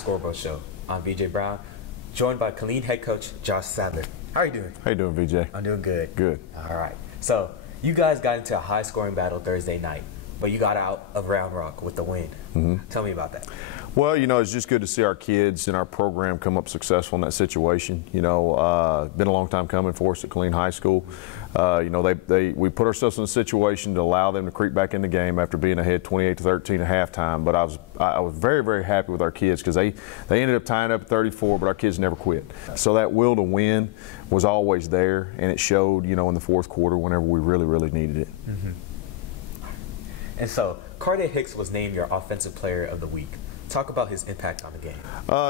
Scoreboard Show. I'm VJ Brown, joined by Killeen head coach Josh Sadler. How are you doing? How you doing, VJ? I'm doing good. Good. All right. So you guys got into a high-scoring battle Thursday night, but you got out of Round Rock with the win. Tell me about that. Well, you know, it's just good to see our kids and our program come up successful in that situation. You know, been a long time coming for us at Killeen High School. You know, we put ourselves in a situation to allow them to creep back in the game after being ahead 28-13 at halftime. But I was very, very happy with our kids because they ended up tying up at 34, but our kids never quit. So that will to win was always there, and it showed, you know, in the fourth quarter whenever we really, really needed it. And so, Carday Hicks was named your Offensive Player of the Week. Talk about his impact on the game.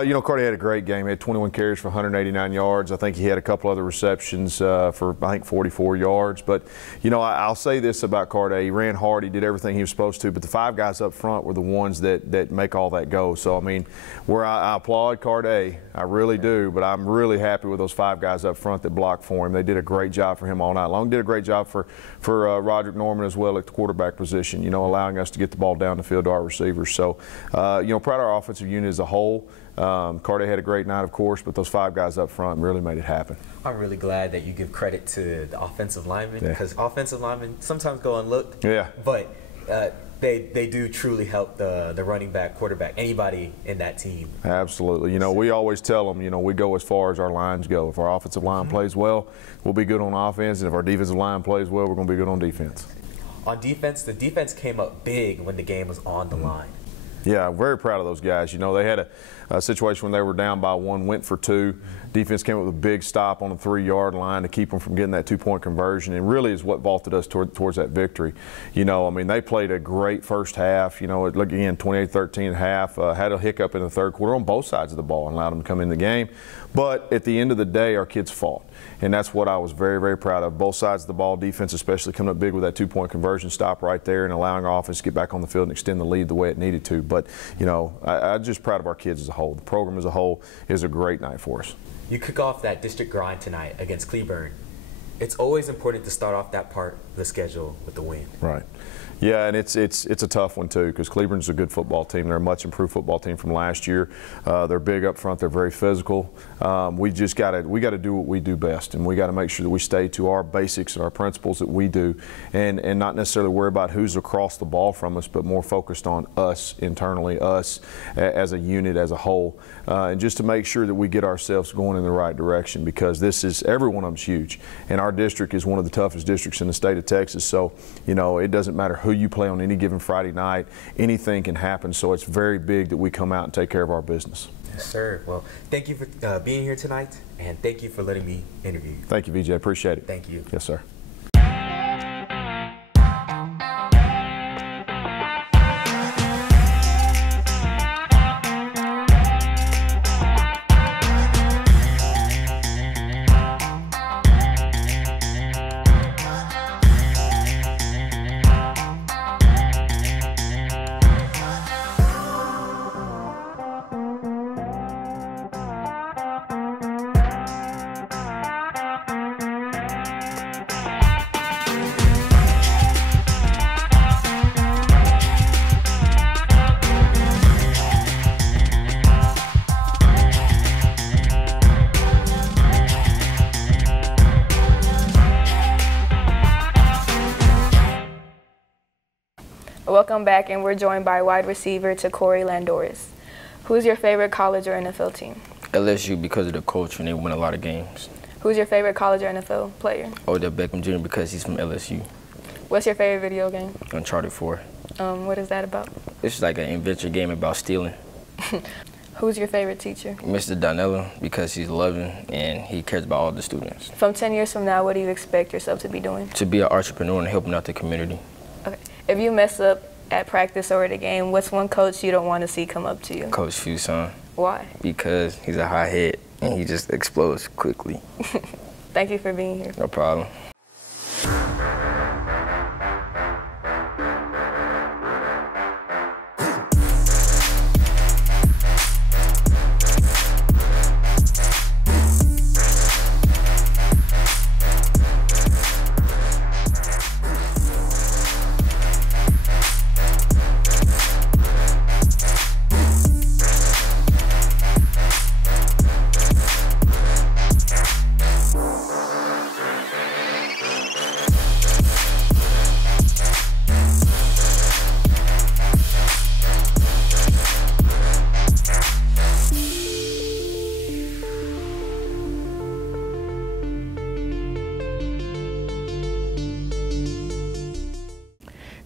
You know, Carday had a great game. He had 21 carries for 189 yards. I think he had a couple other receptions for, I think, 44 yards. But, you know, I'll say this about Carday. He ran hard. He did everything he was supposed to. But the five guys up front were the ones that make all that go. So, I mean, where I applaud Carday, I really do. But I'm really happy with those five guys up front that blocked for him. They did a great job for him all night long. Did a great job for Roderick Norman as well at the quarterback position, you know, allowing us to get the ball down the field to our receivers. So, you know, proud of our offensive unit as a whole. Carday had a great night, of course, but those five guys up front really made it happen. I'm really glad that you give credit to the offensive linemen because offensive linemen sometimes go unlooked. Yeah. But they do truly help the running back, quarterback, anybody in that team. Absolutely. You know, we always tell them, you know, we go as far as our lines go. If our offensive line plays well, we'll be good on offense, and if our defensive line plays well, we're going to be good on defense. On defense, the defense came up big when the game was on the line. Yeah, I'm very proud of those guys. You know, they had a situation when they were down by one, went for two. Defense came up with a big stop on the 3-yard line to keep them from getting that 2-point conversion, and really is what vaulted us towards that victory. You know, I mean, they played a great first half. You know, again, 28-13 at half. Had a hiccup in the third quarter on both sides of the ball and allowed them to come in the game. But at the end of the day, our kids fought. And that's what I was very, very proud of. Both sides of the ball, defense especially, coming up big with that 2-point conversion stop right there and allowing our offense to get back on the field and extend the lead the way it needed to. But, you know, I'm just proud of our kids as a whole. The program as a whole is a great night for us. You kick off that district grind tonight against Cleburne. It's always important to start off that part of the schedule with the win. Right. Yeah, and it's a tough one too because Cleburne's a good football team. They're a much improved football team from last year. They're big up front. They're very physical. We got to do what we do best, and we got to make sure that we stay to our basics and our principles that we do, and not necessarily worry about who's across the ball from us, but more focused on us internally, us as a unit, as a whole, and just to make sure that we get ourselves going in the right direction because every one of them's huge, and our district is one of the toughest districts in the state of Texas. So, you know, it doesn't matter who you play on any given Friday night, anything can happen. So it's very big that we come out and take care of our business. Yes, sir. Well, thank you for being here tonight, and thank you for letting me interview you. Thank you, VJ. Appreciate it. Thank you. Yes, sir. Welcome back, and we're joined by wide receiver Corey Landoris. Who's your favorite college or NFL team? LSU because of the culture and they win a lot of games. Who's your favorite college or NFL player? Odell Beckham Jr. because he's from LSU. What's your favorite video game? Uncharted 4. What is that about? It's like an adventure game about stealing. Who's your favorite teacher? Mr. Donella because he's loving and he cares about all the students. From 10 years from now, what do you expect yourself to be doing? To be an entrepreneur and helping out the community. Okay. If you mess up at practice or at a game, what's one coach you don't want to see come up to you? Coach Fuson. Why? Because he's a hot head and he just explodes quickly. Thank you for being here. No problem.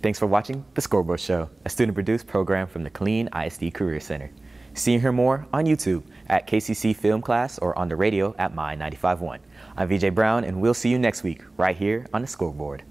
Thanks for watching The Scoreboard Show, a student-produced program from the Killeen ISD Career Center. See and hear more on YouTube at KCC Film Class or on the radio at My 95.1. I'm VJ Brown, and we'll see you next week right here on The Scoreboard.